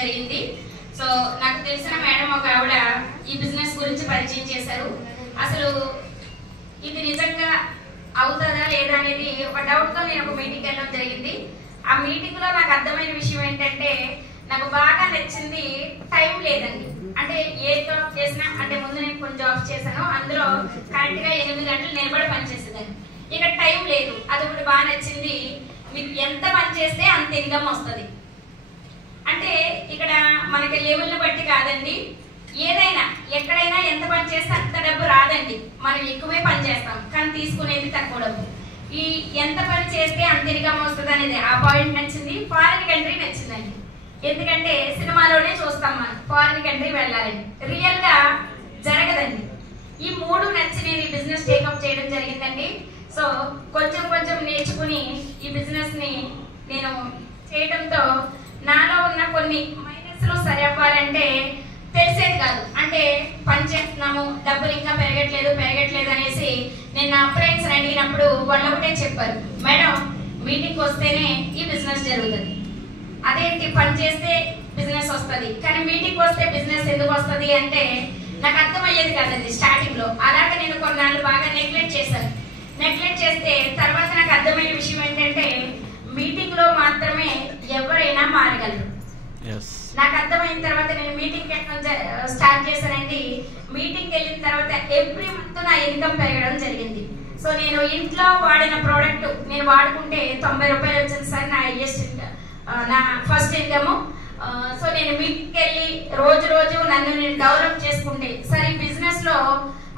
జరిగింది. సో నాకు తెలిసిన మేడం ఒక ఆవిడ ఈ బిజినెస్ గురించి పరిచయం చేశారు. అసలు ఇది నిజంగా అవుతుందా లేదా అనేది ఒక డౌట్తో నేను ఒక మీటింగ్కి వెళ్ళడం జరిగింది. ఆ మీటింగ్లో నాకు అర్థమైన విషయం ఏంటంటే, నాకు బాగా నచ్చింది టైం లేదండి. అంటే ఏ జాబ్ చేసినా, అంటే ముందు నేను కొన్ని జాబ్స్ చేశాను, అందులో కరెక్ట్గా 8 గంటలు నిలబడి పనిచేసేదాన్ని. ఇక టైం లేదు, అది ఒకటి బాగా నచ్చింది. మీరు ఎంత పని చేస్తే అంత ఇన్కమ్ వస్తుంది. అంటే ఇక్కడ మనకి లెవెల్ని బట్టి కాదండి, ఏదైనా ఎక్కడైనా ఎంత పని చేస్తే అంత డబ్బు రాదండి. మనం ఎక్కువే పని చేస్తాం కానీ తీసుకునేది తక్కువ డబ్బు. ఈ ఎంత పని చేస్తే అంత ఇన్కమ్ వస్తుంది అనేది ఆ పాయింట్ నచ్చింది. ఫారిన్ కంట్రీ నచ్చిందండి. ఎందుకంటే సినిమాలోనే చూస్తాం మనం ఫారిన్ కంట్రీ వెళ్ళాలని, రియల్ గా జరగదండి. ఈ 3 నచ్చి నేను ఈ బిజినెస్ టేకప్ చేయడం జరిగిందండి. సో కొంచెం కొంచెం నేర్చుకుని ఈ బిజినెస్ ని నేను చేయడంతో నాలో ఉన్న కొన్ని మైనస్లు సరి అవ్వాలంటే తెలిసేది కాదు. అంటే పని చేస్తున్నాము, డబ్బులు ఇంకా పెరగట్లేదు అనేసి నేను నా ఫ్రెండ్స్ అడిగినప్పుడు వాళ్ళు ఒకటే చెప్పారు, మేడం మీటింగ్కి వస్తేనే ఈ బిజినెస్ జరుగుతుంది. అదేంటి పని చేస్తే బిజినెస్ వస్తుంది కానీ మీటింగ్కి వస్తే బిజినెస్ ఎందుకు వస్తుంది అంటే నాకు అర్థమయ్యేది కాదండి స్టార్టింగ్ లో. అలాగే నేను కొన్నాళ్ళు బాగా నెగ్లెక్ట్ చేశాను. నెగ్లెక్ట్ చేస్తే తర్వాత నాకు అర్థమైన విషయం ఏంటంటే, మీటింగ్ లో మాత్రమే ఎవరైనా మారగలరు. నాకు అర్థమైన తర్వాత నేను మీటింగ్ స్టార్ట్ చేశానండి. మీటింగ్ వెళ్ళిన తర్వాత ఎవ్రీ మంత్ నా ఇన్కమ్ పెరగడం జరిగింది. సో నేను ఇంట్లో వాడిన ప్రోడక్ట్ నేను వాడుకుంటే 90 రూపాయలు వచ్చింది సార్ నా హైయెస్ట్ నా ఫస్ట్ ఇన్కమ్. సో నేను మీటింగ్కి వెళ్ళి రోజు నన్ను నేను డెవలప్ చేసుకుంటే, సార్ ఈ బిజినెస్ లో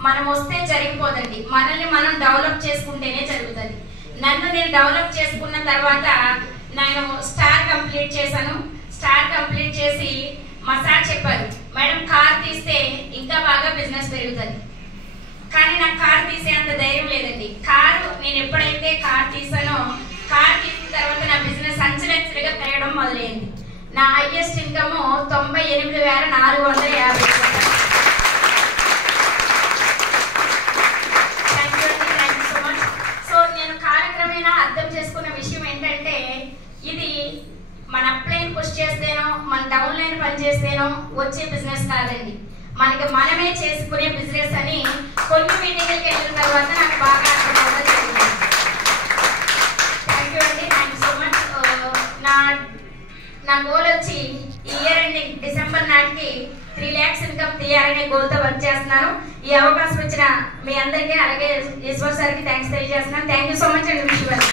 మనం వస్తే జరిగిపోదండి, మనల్ని మనం డెవలప్ చేసుకుంటేనే జరుగుతుంది. నన్ను నేను డెవలప్ చేసుకున్న తర్వాత నేను స్టార్ కంప్లీట్ చేశాను. స్టార్ కంప్లీట్ చేసి మా సార్ చెప్పారు, మేడం కార్ తీస్తే ఇంకా బాగా బిజినెస్ పెరుగుతుంది. కానీ నాకు కార్ తీసే అంత ధైర్యం లేదండి. కారు నేను ఎప్పుడైతే కార్ తీసానో, కార్ తీసిన తర్వాత నా బిజినెస్ అంచెలంచెలుగా పెరగడం మొదలైంది. నా హైయెస్ట్ ఇన్కమ్ 98,450. అర్థం చేసుకున్న విషయం ఏంటంటే, ఇది మన అప్లైన్ పుష్ చేస్తేనో మన డౌన్ లైన్ పని చేస్తేనో వచ్చే బిజినెస్ కాదండి, మనకి మనమే చేసుకునే బిజినెస్ అని కొన్ని మీటింగ్లకి వెళ్ళిన తర్వాత నాకు బాగా అర్థమవడం జరిగింది. థ్యాంక్ యూ అండి, థ్యాంక్ యూ సో మచ్. నా గోల్ వచ్చి ఈ ఇయర్ ఎండింగ్ డిసెంబర్ నాటికి 3 lakhs ఇన్కమ్ తీయాలనే గోల్తో వర్క్ చేస్తున్నాను. ఈ అవకాశం ఇచ్చిన మీ అందరికీ అలాగే ఈశ్వర్ సార్కి థ్యాంక్స్ తెలియజేస్తున్నాను. థ్యాంక్ యూ సో మచ్ అండి. విష్